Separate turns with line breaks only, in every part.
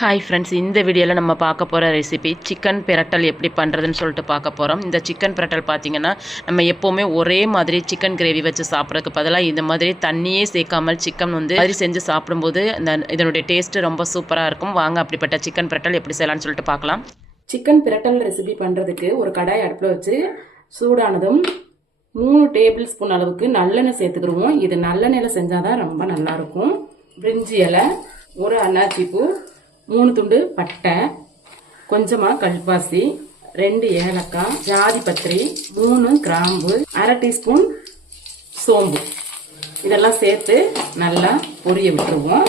Hi friends இந்த வீடியோவில் நம்ம பார்க்க போகிற ரெசிபி சிக்கன் பிரட்டல் எப்படி பண்ணுறதுன்னு சொல்லிட்டு பார்க்க போகிறோம் இந்த சிக்கன் பிரட்டல் பார்த்தீங்கன்னா நம்ம எப்போவுமே ஒரே மாதிரி சிக்கன் கிரேவி வச்சு சாப்பிட்றதுக்கு பதிலாக இந்த மாதிரி தண்ணியே சேர்க்காமல் சிக்கன் வந்து மாதிரி செஞ்சு சாப்பிடும்போது இந்த இதனுடைய டேஸ்ட்டு ரொம்ப சூப்பராக இருக்கும். வாங்க அப்படிப்பட்ட சிக்கன் பிரட்டல் எப்படி செய்யலாம்னு சொல்லிட்டு பார்க்கலாம்.
சிக்கன் பிரட்டல் ரெசிபி பண்ணுறதுக்கு ஒரு கடாய் அடுப்பில் வச்சு சூடானதும் மூணு டேபிள் ஸ்பூன் அளவுக்கு நல்லெண்ணெய் சேர்த்துக்கிடுவோம். இது நல்லெண்ணெயில் செஞ்சால் தான் ரொம்ப நல்லாயிருக்கும் பிரிஞ்சி இலை ஒரு அன்னாச்சி பூ மூணு துண்டு பட்டை கொஞ்சமாக கல்பாசி ரெண்டு ஏலக்காய் ஜாதி பத்திரி மூணு கிராம்பு அரை டீஸ்பூன் சோம்பு. இதெல்லாம் சேர்த்து நல்லா பொரிய விட்டுருவோம்.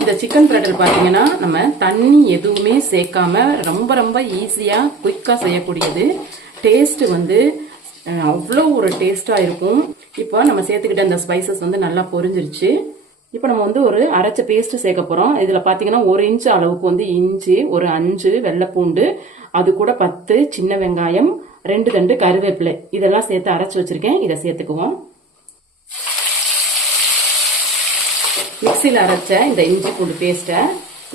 இந்த சிக்கன் பிரட்டல் பார்த்தீங்கன்னா நம்ம தண்ணி எதுவுமே சேர்க்காம ரொம்ப ரொம்ப ஈஸியாக குயிக்காக செய்யக்கூடியது. டேஸ்ட்டு வந்து அவ்வளோ ஒரு டேஸ்ட்டாக இருக்கும். இப்போ நம்ம சேர்த்துக்கிட்ட அந்த ஸ்பைசஸ் வந்து நல்லா பொரிஞ்சிருச்சு. இப்போ நம்ம வந்து ஒரு அரைச்ச பேஸ்ட் சேர்க்க போகிறோம் இதில் பார்த்தீங்கன்னா ஒரு இன்ச் அளவுக்கு வந்து இஞ்சி ஒரு அஞ்சு வெள்ளைப்பூண்டு அது கூட பத்து சின்ன வெங்காயம் ரெண்டு ரெண்டு கருவேப்பிலை. இதெல்லாம் சேர்த்து அரைச்சி வச்சுருக்கேன். இதை சேர்த்துக்குவோம். மிக்சியில் அரைச்ச இந்த இஞ்சி பூண்டு பேஸ்ட்டை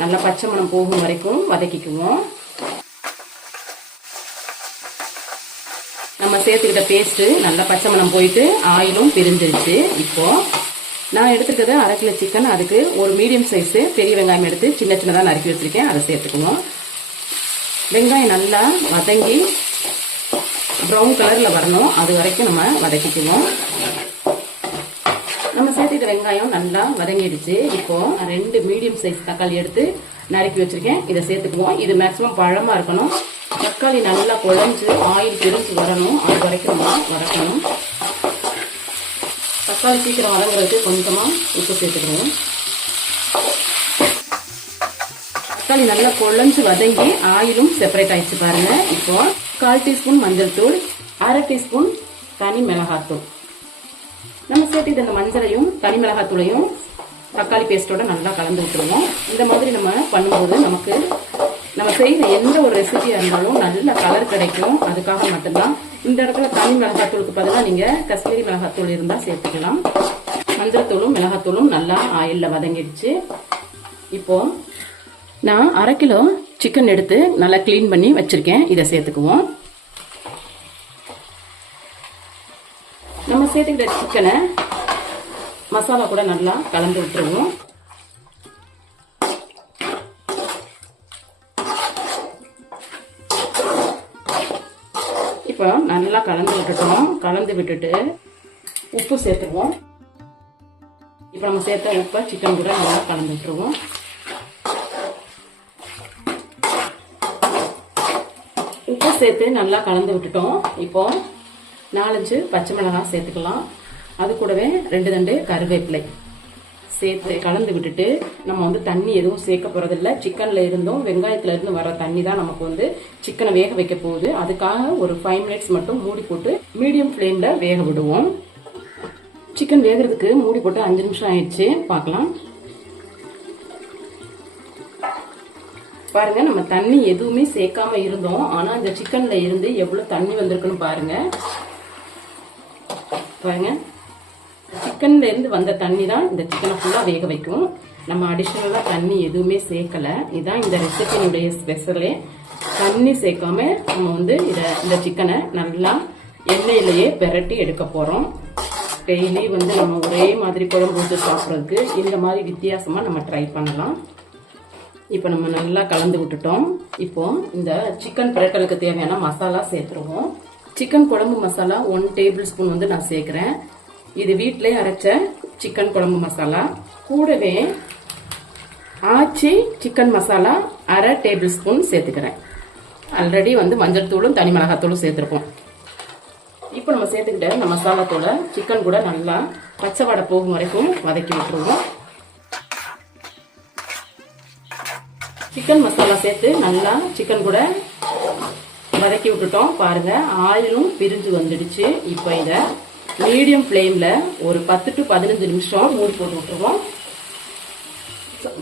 நல்லா பச்சை மணம் போகும் வரைக்கும் வதக்கிக்குவோம். நம்ம சேர்த்துக்கிட்ட பேஸ்ட்டு நல்லா பச்சை மணம் போயிட்டு ஆயிலும் பிரிஞ்சிருச்சு. இப்போது நான் எடுத்துருக்கிறது அரை கிலோ சிக்கன் அதுக்கு ஒரு மீடியம் சைஸு பெரிய வெங்காயம் எடுத்து சின்ன சின்னதாக நறுக்கி வச்சுருக்கேன். அதை சேர்த்துக்குவோம் வெங்காயம் நல்லா வதங்கி ப்ரௌன் கலரில் வரணும். அது வரைக்கும் நம்ம வதக்கிக்குவோம் நம்ம சேர்த்துக்கிட்ட வெங்காயம் நல்லா வதங்கிடுச்சு. இப்போ ரெண்டு மீடியம் சைஸ் தக்காளி எடுத்து நறுக்கி வச்சிருக்கேன். இதை சேர்த்துக்குவோம். இது மேக்ஸிமம் பழமா இருக்கணும். தக்காளி நல்லா குழஞ்சு ஆயில் பிரிஞ்சு வரணும். அது வரைக்கும் நம்ம வதக்கணும். தக்காளி சீக்கிரம் வதங்குறதுக்கு கொஞ்சமாக உப்பு சேர்த்துக்கணும். தக்காளி நல்லா குழஞ்சு வதங்கி ஆயிலும் செப்பரேட் ஆயிடுச்சு பாருங்க. இப்போ கால் டீஸ்பூன் மஞ்சள் தூள் அரை டீஸ்பூன் தனி மிளகாத்தூள் நம்ம சேர்த்துக்கிட்ட இந்த மஞ்சளையும் தனி மிளகாத்தூளையும் தக்காளி பேஸ்ட்டோட நல்லா கலந்து விட்டுருவோம். இந்த மாதிரி நம்ம பண்ணும்போது நமக்கு நம்ம செய்கிற எந்த ஒரு ரெசிபியாக இருந்தாலும் நல்ல கலர் கிடைக்கும். அதுக்காக மட்டும்தான். இந்த இடத்துல தனி மிளகாத்தூளுக்கு பதிலாக நீங்கள் காஷ்மீரி மிளகாத்தூள் இருந்தால் சேர்த்துக்கலாம். மஞ்சள் தூளும் மிளகாத்தூளும் நல்லா ஆயிலில் வதங்கிடுச்சு. இப்போ நான் அரை கிலோ சிக்கன் எடுத்து நல்லா க்ளீன் பண்ணி வச்சிருக்கேன். இதை சேர்த்துக்குவோம். நம்ம சேர்த்துக்கிட்ட சிக்கனை மசாலா கூட நல்லா கலந்து விட்டுருவோம். இப்போ நல்லா கலந்து விட்டுட்டோம். கலந்து விட்டுட்டு உப்பு சேர்த்துருவோம். இப்போ நம்ம சேர்த்த உப்பை சிக்கன் கூட நல்லா கலந்து விட்டுருவோம். உப்பு சேர்த்து நல்லா கலந்து விட்டுட்டோம். இப்போ நாலஞ்சு பச்சை மிளகாய் சேர்த்துக்கலாம். அது கூடவே ரெண்டு தண்டு கருவேப்பிலை. சேர்த்து கலந்து விட்டுட்டு நம்ம வந்து தண்ணி எதுவும் சேர்க்க போறதில்ல. சிக்கன்ல இருந்தும் வெங்காயத்துல இருந்து வர தண்ணி தான் நமக்கு வந்து சிக்கனை வேக வைக்க போகுது. அதுக்காக ஒரு ஃபைவ் மினிட்ஸ் மட்டும் மூடி போட்டு மீடியம் ஃப்ளேம்ல வேக விடுவோம். சிக்கன் வேகிறதுக்கு மூடி போட்டு அஞ்சு நிமிஷம் ஆயிடுச்சு. பார்க்கலாம். பாருங்க நம்ம தண்ணி எதுவுமே சேர்க்காம இருந்தோம். ஆனா இந்த சிக்கன்ல இருந்து எவ்வளவு தண்ணி வந்திருக்குன்னு பாருங்க. பாருங்க. சிக்கன்லேருந்து வந்த தண்ணி தான் இந்த சிக்கனை ஃபுல்லாக வேக வைக்கும். நம்ம அடிஷ்னலாக தண்ணி எதுவுமே சேர்க்கல. இதுதான் இந்த ரெசிபியினுடைய ஸ்பெஷலே தண்ணி சேர்க்காம நம்ம வந்து இதை இந்த சிக்கனை நல்லா எண்ணெயிலேயே பெரட்டி எடுக்க போகிறோம் டெய்லி வந்து நம்ம ஒரே மாதிரி குழம்பு ஊற்றி சாப்பிட்றதுக்கு இந்த மாதிரி வித்தியாசமாக நம்ம ட்ரை பண்ணலாம். இப்போ நம்ம நல்லா கலந்து விட்டுட்டோம். இப்போ இந்த சிக்கன் பிரட்டலுக்கு தேவையான மசாலா சேர்த்துருவோம். சிக்கன் குழம்பு மசாலா ஒன் டேபிள் ஸ்பூன் வந்து நான் சேர்க்குறேன். இது வீட்டிலே அரைச்ச சிக்கன் குழம்பு மசாலா. கூடவே ஆச்சி சிக்கன் மசாலா அரை டேபிள் ஸ்பூன் சேர்த்துக்கிறேன். ஆல்ரெடி வந்து மஞ்சள் தூளும் தனி மிளகாத்தூளும் சேர்த்துருப்போம். இப்போ நம்ம சேர்த்துக்கிட்ட இந்த மசாலாத்தோட சிக்கன் கூட நல்லா பச்சை வடை போகும் வரைக்கும் வதக்கி விட்டுருவோம். சிக்கன் மசாலா சேர்த்து நல்லா சிக்கன் கூட வதக்கி விட்டுட்டோம். பாருங்க ஆயிலும் பிரிஞ்சு வந்துடுச்சு. இப்போ இதை மீடியம் ஃப்ளேமில் ஒரு பத்து டு பதினஞ்சு நிமிஷம் மூடி போட்டு விட்டுருவோம்.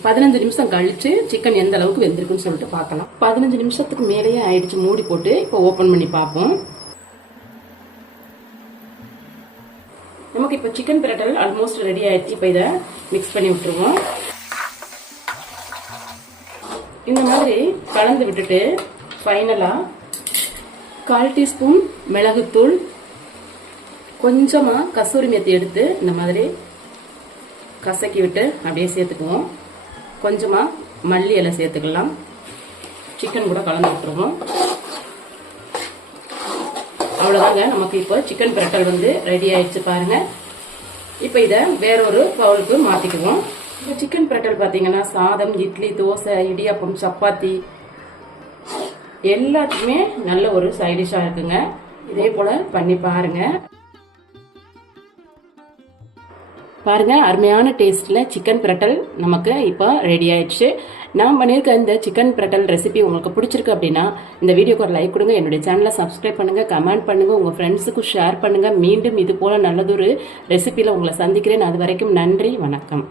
பதினஞ்சு நிமிஷம் கழிச்சு சிக்கன் எந்த அளவுக்கு வெந்திருக்குன்னு சொல்லிட்டு பார்க்கலாம். பதினஞ்சு நிமிஷத்துக்கு மேலேயே ஆயிடுச்சு மூடி போட்டு இப்போ ஓப்பன் பண்ணி பார்ப்போம். நமக்கு இப்போ சிக்கன் பிரட்டல் ஆல்மோஸ்ட் ரெடி ஆயிடுச்சு இப்போ இதை மிக்ஸ் பண்ணி விட்டுருவோம். இந்த மாதிரி கலந்து விட்டுட்டு ஃபைனலாக கால் டீஸ்பூன் மிளகுத்தூள் கொஞ்சமாக கசூரி மெத்தி எடுத்து இந்த மாதிரி கசக்கி விட்டு அப்படியே சேர்த்துக்குவோம். கொஞ்சமாக மல்லி இலை சேர்த்துக்கலாம். சிக்கன் கூட கலந்து விட்டுருவோம். அவ்வளோதாங்க நமக்கு இப்போ சிக்கன் பிரட்டல் வந்து ரெடி ஆயிடுச்சு பாருங்க. இப்போ இதை வேறொரு பவுலுக்கு மாற்றிக்குவோம் இப்போ சிக்கன் பிரட்டல் பார்த்தீங்கன்னா சாதம் இட்லி தோசை இடியாப்பம் சப்பாத்தி எல்லாத்துக்குமே நல்ல ஒரு சைடிஷாக இருக்குங்க. இதே போல் பண்ணி பாருங்கள் பாருங்க அருமையான டேஸ்ட்டில் சிக்கன் பிரட்டல் நமக்கு இப்போ ரெடி ஆயிடுச்சு. நான் பண்ணியிருக்க இந்த சிக்கன் பிரட்டல் ரெசிபி உங்களுக்கு பிடிச்சிருக்கு அப்படின்னா இந்த வீடியோக்கு ஒரு லைக் கொடுங்க என்னுடைய சேனலை சப்ஸ்கிரைப் பண்ணுங்க கமெண்ட் பண்ணுங்க உங்க ஃப்ரெண்ட்ஸுக்கு ஷேர் பண்ணுங்க. மீண்டும் இது போல நல்லதொரு ரெசிபியில் உங்களை சந்திக்கிறேன். அது வரைக்கும் நன்றி வணக்கம்.